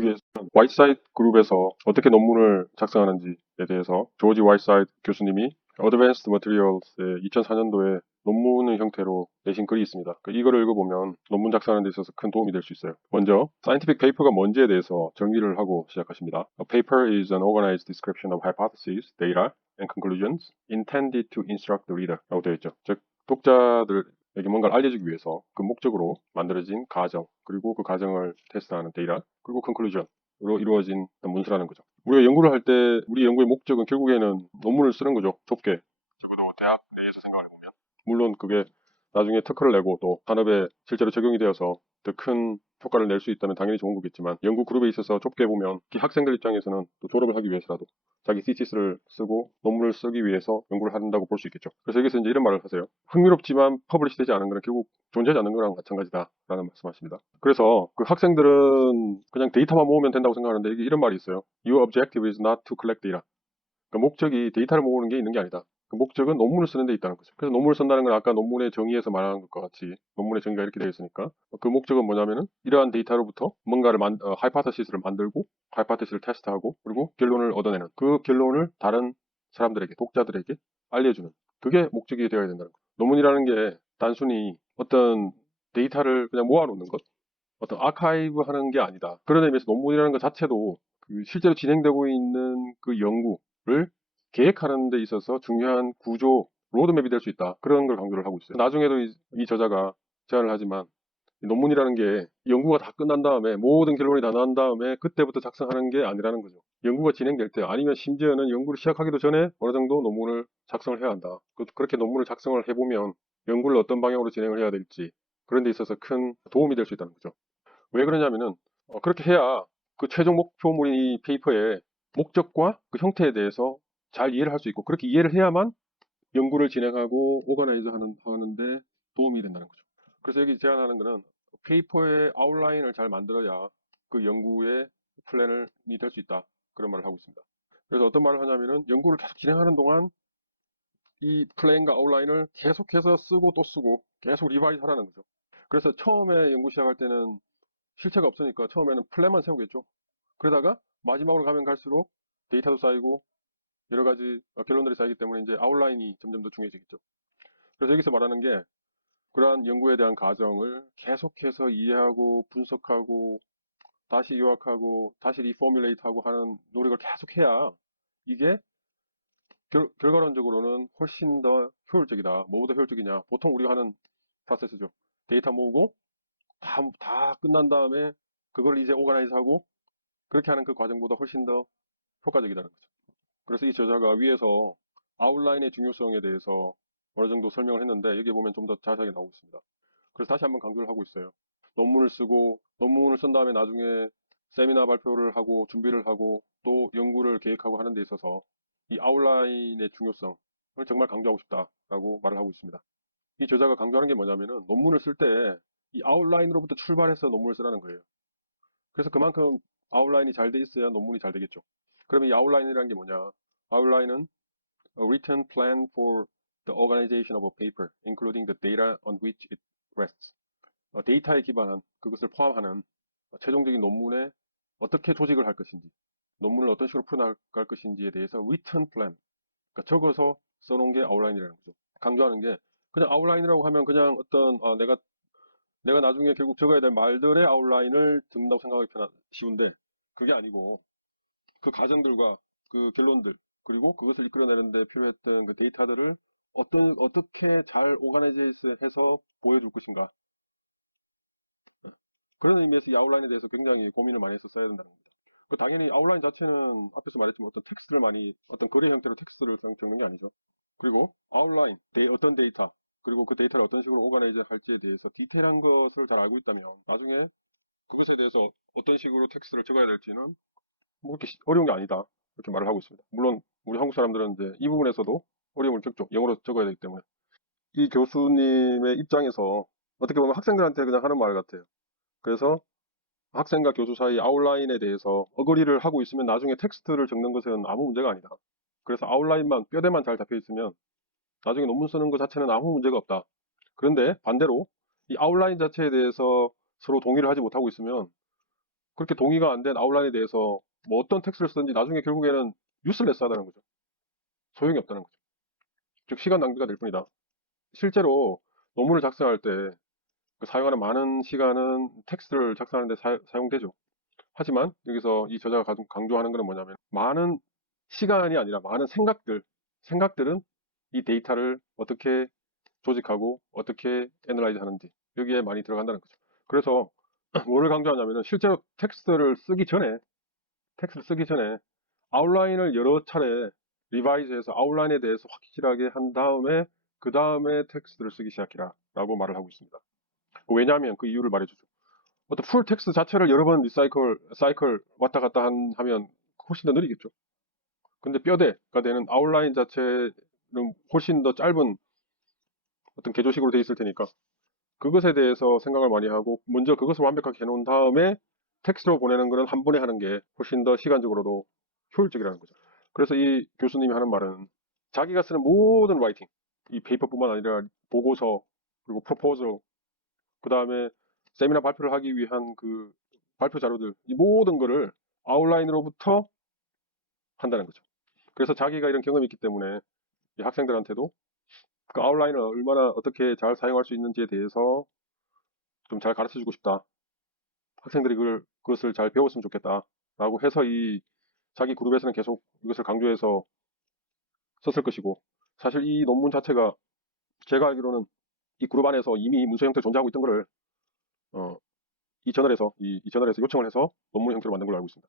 위해서는 화이트사이드 그룹에서 어떻게 논문을 작성하는지에 대해서 조지 화이트사이드 교수님이 Advanced Materials의 2004년도에 논문의 형태로 내신 글이 있습니다. 이거를 읽어보면 논문 작성하는 데 있어서 큰 도움이 될 수 있어요. 먼저 scientific paper가 뭔지에 대해서 정의를 하고 시작하십니다. A paper is an organized description of hypotheses, data, and conclusions intended to instruct the reader 라고 되어 있죠. 즉 독자들에게 뭔가를 알려주기 위해서 그 목적으로 만들어진 가정, 그리고 그 가정을 테스트하는 데이터, 그리고 conclusion으로 이루어진 문서라는 거죠. 우리가 연구를 할 때 우리 연구의 목적은 결국에는 논문을 쓰는 거죠. 좁게. 적어도 대학 내에서 생각을 해보면. 물론 그게 나중에 특허를 내고 또 산업에 실제로 적용이 되어서 더 큰 효과를 낼 수 있다면 당연히 좋은 거겠지만, 연구 그룹에 있어서 좁게 보면 학생들 입장에서는 또 졸업을 하기 위해서라도 자기 시티스를 쓰고 논문을 쓰기 위해서 연구를 한다고 볼 수 있겠죠. 그래서 여기서 이제 이런 말을 하세요. 흥미롭지만 퍼블리시 되지 않은 거는 결국 존재하지 않는 거랑 마찬가지다라는 말씀하십니다. 그래서 그 학생들은 그냥 데이터만 모으면 된다고 생각하는데, 이게 이런 말이 있어요. Your objective is not to collect data. 그 목적이 데이터를 모으는 게 있는 게 아니다. 그 목적은 논문을 쓰는 데 있다는 거죠. 그래서 논문을 쓴다는 건 아까 논문의 정의에서 말하는 것과 같이 논문의 정의가 이렇게 되어 있으니까, 그 목적은 뭐냐면은 이러한 데이터로부터 뭔가를 하이파테시스를 만들고, 하이파테시스를 테스트하고, 그리고 결론을 얻어내는, 그 결론을 다른 사람들에게, 독자들에게 알려주는, 그게 목적이 되어야 된다는 거죠. 논문이라는 게 단순히 어떤 데이터를 그냥 모아놓는 것, 어떤 아카이브 하는 게 아니다. 그런 의미에서 논문이라는 것 자체도 그 실제로 진행되고 있는 그 연구를 계획하는 데 있어서 중요한 구조, 로드맵이 될 수 있다. 그런 걸 강조를 하고 있어요. 나중에도 이 저자가 제안을 하지만, 논문이라는 게 연구가 다 끝난 다음에, 모든 결론이 다 나온 다음에 그때부터 작성하는 게 아니라는 거죠. 연구가 진행될 때, 아니면 심지어는 연구를 시작하기도 전에 어느 정도 논문을 작성을 해야 한다. 그렇게 논문을 작성을 해보면 연구를 어떤 방향으로 진행을 해야 될지, 그런 데 있어서 큰 도움이 될 수 있다는 거죠. 왜 그러냐면은 그렇게 해야 그 최종 목표물인 이 페이퍼의 목적과 그 형태에 대해서 잘 이해를 할 수 있고, 그렇게 이해를 해야만 연구를 진행하고 오가나이즈 하는데 도움이 된다는 거죠. 그래서 여기 제안하는 거는 페이퍼의 아웃라인을 잘 만들어야 그 연구의 플랜이 될 수 있다. 그런 말을 하고 있습니다. 그래서 어떤 말을 하냐면은, 연구를 계속 진행하는 동안 이 플랜과 아웃라인을 계속해서 쓰고 또 쓰고 계속 리바이즈 하라는 거죠. 그래서 처음에 연구 시작할 때는 실체가 없으니까 처음에는 플랜만 세우겠죠. 그러다가 마지막으로 가면 갈수록 데이터도 쌓이고 여러 가지 결론들이 쌓이기 때문에 이제 아웃라인이 점점 더 중요해지겠죠. 그래서 여기서 말하는 게, 그러한 연구에 대한 과정을 계속해서 이해하고 분석하고 다시 요약하고 다시 리포뮬레이트하고 하는 노력을 계속해야 이게 결과론적으로는 훨씬 더 효율적이다. 뭐보다 효율적이냐? 보통 우리가 하는 프로세스죠. 데이터 모으고 다 끝난 다음에 그걸 이제 오가나이즈하고, 그렇게 하는 그 과정보다 훨씬 더 효과적이라는 거죠. 그래서 이 저자가 위에서 아웃라인의 중요성에 대해서 어느 정도 설명을 했는데, 여기 보면 좀 더 자세하게 나오고 있습니다. 그래서 다시 한번 강조를 하고 있어요. 논문을 쓰고, 논문을 쓴 다음에 나중에 세미나 발표를 하고 준비를 하고 또 연구를 계획하고 하는 데 있어서 이 아웃라인의 중요성을 정말 강조하고 싶다라고 말을 하고 있습니다. 이 저자가 강조하는 게 뭐냐면은, 논문을 쓸 때 이 아웃라인으로부터 출발해서 논문을 쓰라는 거예요. 그래서 그만큼 아웃라인이 잘 돼 있어야 논문이 잘 되겠죠. 그러면 이 아웃라인이라는 게 뭐냐? 아웃라인은 a written plan for the organization of a paper, including the data on which it rests. 데이터에 기반한, 그것을 포함하는 최종적인 논문에 어떻게 조직을 할 것인지, 논문을 어떤 식으로 풀어나갈 것인지에 대해서 written plan, 그러니까 적어서 써놓은 게 아웃라인이라는 거죠. 강조하는 게, 그냥 아웃라인이라고 하면 그냥 어떤 내가 나중에 결국 적어야 될 말들의 아웃라인을 적는다고 생각하기 쉬운데, 그게 아니고 그 과정들과 그 결론들, 그리고 그것을 이끌어내는데 필요했던 그 데이터들을 어떻게 잘 오가나이즈 해서 보여줄 것인가. 그런 의미에서 이 아웃라인에 대해서 굉장히 고민을 많이 해서 써야 된다는 겁니다. 당연히 아웃라인 자체는 앞에서 말했지만 어떤 텍스트를 어떤 거래 형태로 텍스트를 적는 게 아니죠. 그리고 아웃라인, 어떤 데이터, 그리고 그 데이터를 어떤 식으로 오가나이즈 할지에 대해서 디테일한 것을 잘 알고 있다면, 나중에 그것에 대해서 어떤 식으로 텍스트를 적어야 될지는 뭐 그렇게 어려운 게 아니다, 이렇게 말을 하고 있습니다. 물론 우리 한국 사람들은 이제 이 부분에서도 어려움을 겪죠. 영어로 적어야 되기 때문에. 이 교수님의 입장에서 어떻게 보면 학생들한테 그냥 하는 말 같아요. 그래서 학생과 교수 사이 아웃라인에 대해서 어거리를 하고 있으면 나중에 텍스트를 적는 것은 아무 문제가 아니다. 그래서 아웃라인만, 뼈대만 잘 잡혀 있으면 나중에 논문 쓰는 것 자체는 아무 문제가 없다. 그런데 반대로 이 아웃라인 자체에 대해서 서로 동의를 하지 못하고 있으면 그렇게 동의가 안 된 아웃라인에 대해서 뭐 어떤 텍스트를 쓰든지 나중에 결국에는 유슬레스하다는 거죠. 소용이 없다는 거죠. 즉 시간 낭비가 될 뿐이다. 실제로 논문을 작성할 때 그 사용하는 많은 시간은 텍스트를 작성하는 데 사용되죠. 하지만 여기서 이 저자가 강조하는 것은 뭐냐면 많은 시간이 아니라 많은 생각들은 이 데이터를 어떻게 조직하고 어떻게 애널라이즈 하는지 여기에 많이 들어간다는 거죠. 그래서 뭐를 강조하냐면은 실제로 텍스트를 쓰기 전에 아웃라인을 여러 차례 리바이즈해서 아웃라인에 대해서 확실하게 한 다음에 그 다음에 텍스트를 쓰기 시작해라 라고 말을 하고 있습니다. 왜냐하면 그 이유를 말해주죠. 어떤 풀 텍스트 자체를 여러 번 사이클 왔다 갔다 하면 훨씬 더 느리겠죠. 근데 뼈대가 되는 아웃라인 자체는 훨씬 더 짧은 어떤 개조식으로 돼 있을 테니까 그것에 대해서 생각을 많이 하고 먼저 그것을 완벽하게 해놓은 다음에 텍스트로 보내는 거는 한 번에 하는 게 훨씬 더 시간적으로도 효율적이라는 거죠. 그래서 이 교수님이 하는 말은 자기가 쓰는 모든 라이팅, 이 페이퍼뿐만 아니라 보고서, 그리고 프로포즈, 그 다음에 세미나 발표를 하기 위한 그 발표 자료들, 이 모든 거를 아웃라인으로부터 한다는 거죠. 그래서 자기가 이런 경험이 있기 때문에 이 학생들한테도 그 아웃라인을 얼마나 어떻게 잘 사용할 수 있는지에 대해서 좀 잘 가르쳐 주고 싶다. 학생들이 그것을 잘 배웠으면 좋겠다. 라고 해서 이 자기 그룹에서는 계속 이것을 강조해서 썼을 것이고, 사실 이 논문 자체가 제가 알기로는 이 그룹 안에서 이미 문서 형태로 존재하고 있던 거를 이 저널에서 요청을 해서 논문 형태로 만든 걸로 알고 있습니다.